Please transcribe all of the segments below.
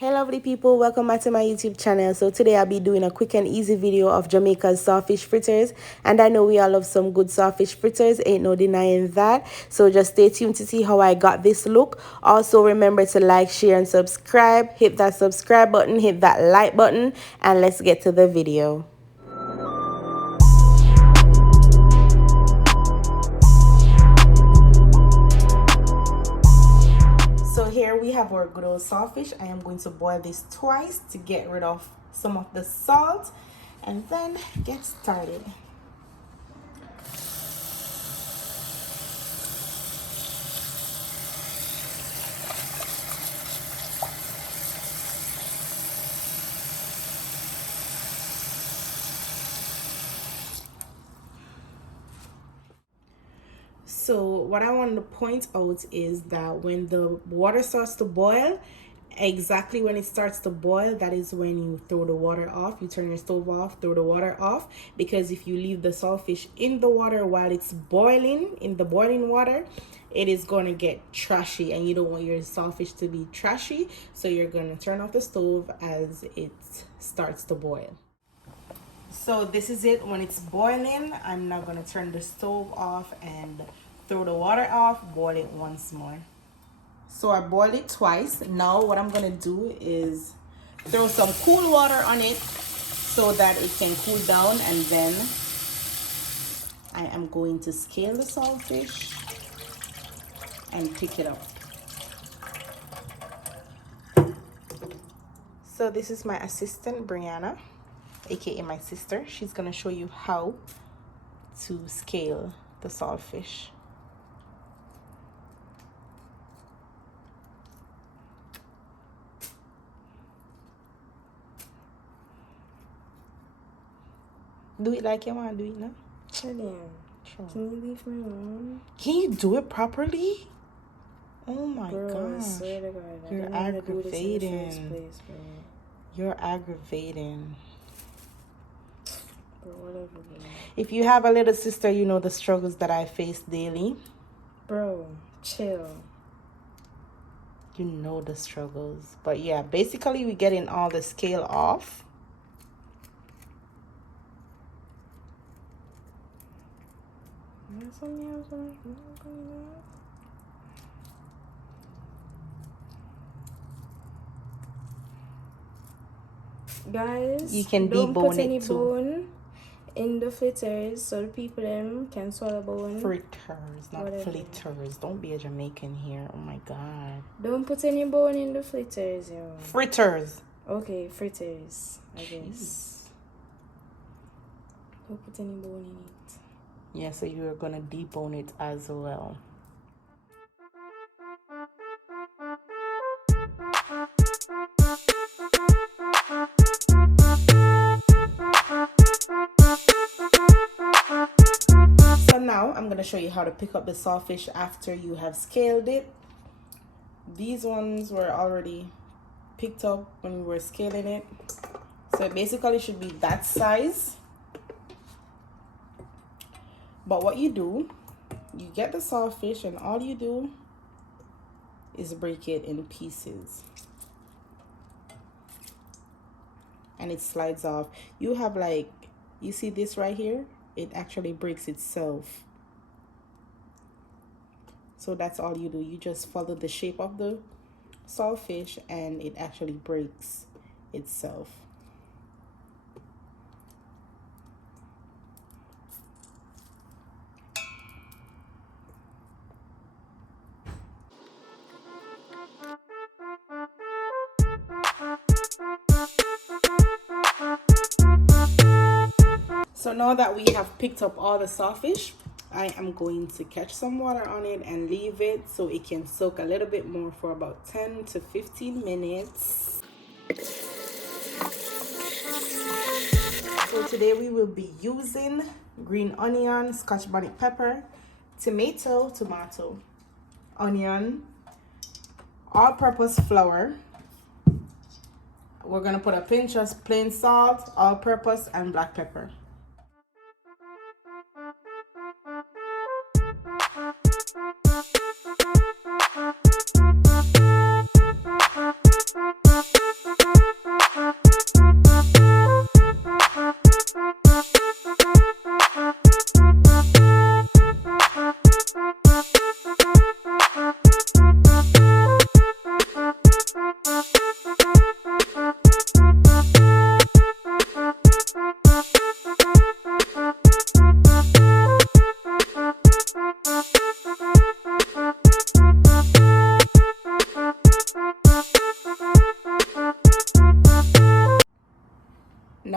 Hey lovely people, welcome back to my YouTube channel. So today I'll be doing a quick and easy video of Jamaica's sawfish fritters, and I know we all love some good sawfish fritters, ain't no denying that. So just stay tuned to see how I got this look. Also remember to like, share and subscribe. Hit that subscribe button, hit that like button, and let's get to the video. So here we have our good old sawfish. I am going to boil this twice to get rid of some of the salt and then get started. So what I want to point out is that when the water starts to boil, exactly when it starts to boil, that is when you throw the water off. You turn your stove off, throw the water off, because if you leave the saltfish in the water while it's boiling, in the boiling water, it is going to get trashy, and you don't want your saltfish to be trashy. So you're going to turn off the stove as it starts to boil. So this is it when it's boiling. I'm now going to turn the stove off and throw the water off, boil it once more. So I boiled it twice. Now what I'm going to do is throw some cool water on it so that it can cool down, and then I am going to scale the saltfish and pick it up. So this is my assistant Brianna, aka my sister. She's gonna show you how to scale the saltfish. Do it like you want to do it now. Sure. Can you leave me alone? Can you do it properly? Oh my gosh. Swear to God, you're aggravating. Place, you're aggravating. Bro, whatever, bro. If you have a little sister, you know the struggles that I face daily. Bro, chill. You know the struggles. But yeah, basically we're getting all the scale off. Guys, you can don't debone put any it too. Bone in the fritters so the people them can swallow bone. Fritters, not fritters. Don't be a Jamaican here. Oh my God. Don't put any bone in the fritters, yo. Fritters. Okay, fritters, I guess. Don't put any bone in it. Yeah, so you're gonna debone it as well. So now I'm gonna show you how to pick up the sawfish after you have scaled it. These ones were already picked up when we were scaling it, so it basically should be that size. But what you do, you get the sawfish and all you do is break it in pieces. And it slides off. You have like, you see this right here? It actually breaks itself. So that's all you do. You just follow the shape of the sawfish and it actually breaks itself. So now that we have picked up all the sawfish, I am going to catch some water on it and leave it so it can soak a little bit more for about 10 to 15 minutes. So today we will be using green onion, scotch bonnet pepper, tomato, onion, all-purpose flour. We're gonna put a pinch of plain salt, all-purpose, and black pepper.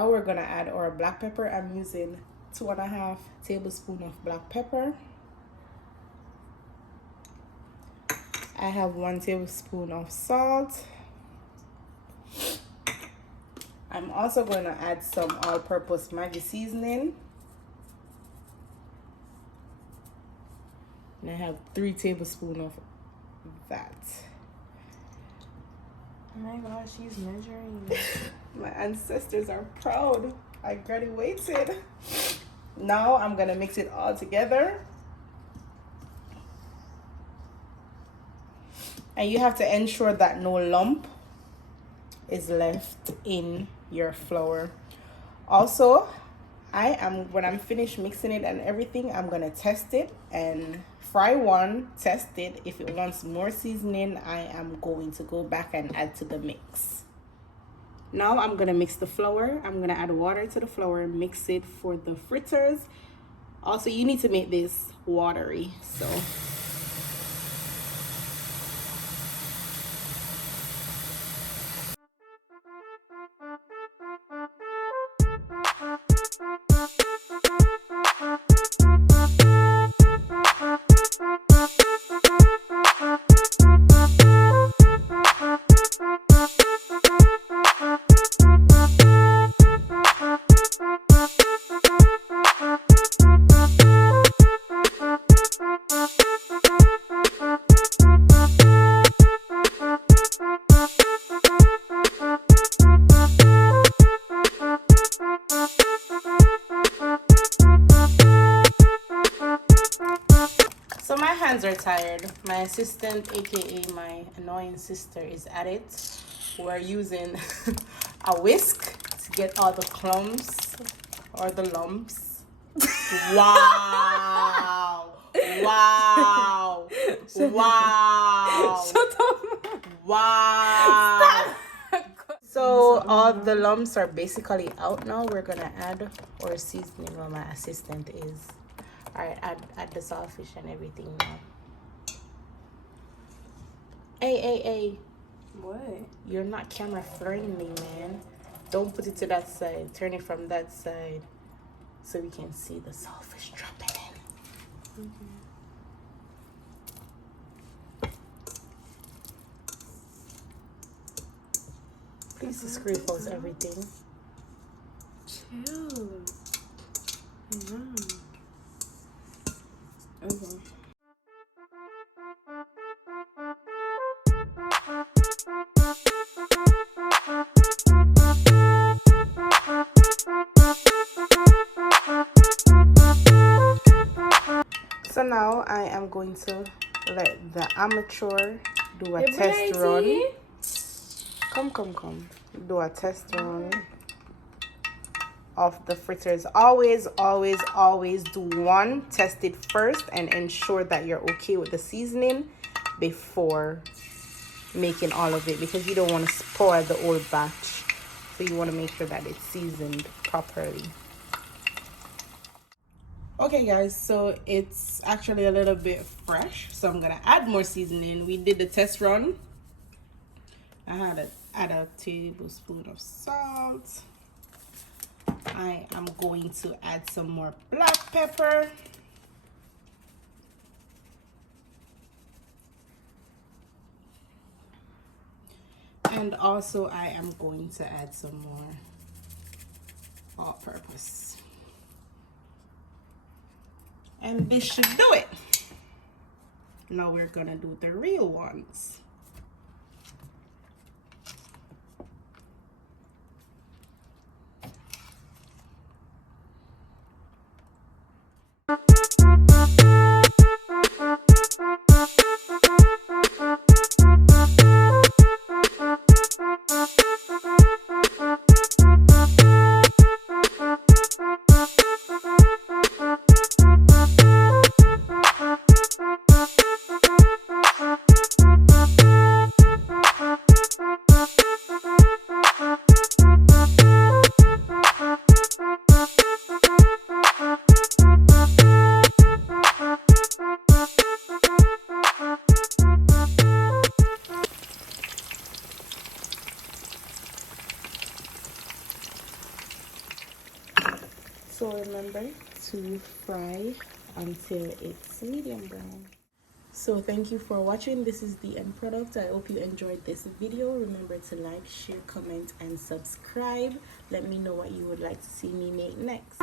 Now we're gonna add our black pepper. I'm using 2.5 tablespoons of black pepper. I have 1 tablespoon of salt. I'm also going to add some all-purpose Maggi seasoning. And I have 3 tablespoons of that. Oh my gosh, she's measuring. My ancestors are proud. I graduated. Now I'm going to mix it all together. And you have to ensure that no lump is left in your flour. Also, when I'm finished mixing it and everything, I'm gonna test it and fry one, test it. If it wants more seasoning, I am going to go back and add to the mix. Now I'm gonna mix the flour. I'm gonna add water to the flour and mix it for the fritters. Also, you need to make this watery, so my hands are tired. My assistant, aka my annoying sister, is at it. We're using a whisk to get all the clumps or the lumps. Wow! Wow! Wow! Shut up. Wow! So all the lumps are basically out now. We're gonna add our seasoning. Well, my assistant is. All right, add the sawfish and everything now. Hey. What? You're not camera friendly, man. Don't put it to that side. Turn it from that side so we can see the sawfish dropping in. Please scrape out everything. Chill. Okay. So now I am going to let the amateur do a test run. Come. Do a test run of the fritters. Always do one. Test it first and ensure that you're okay with the seasoning before making all of it, because you don't want to spoil the old batch. So you want to make sure that it's seasoned properly. Okay guys, so it's actually a little bit fresh, so I'm gonna add more seasoning. We did the test run. I had to add a tablespoon of salt. I am going to add some more black pepper. And also I am going to add some more all-purpose. And this should do it. Now we're gonna do the real ones. So remember to fry until it's medium brown. So thank you for watching. This is the end product. I hope you enjoyed this video. Remember to like, share, comment, and subscribe. Let me know what you would like to see me make next.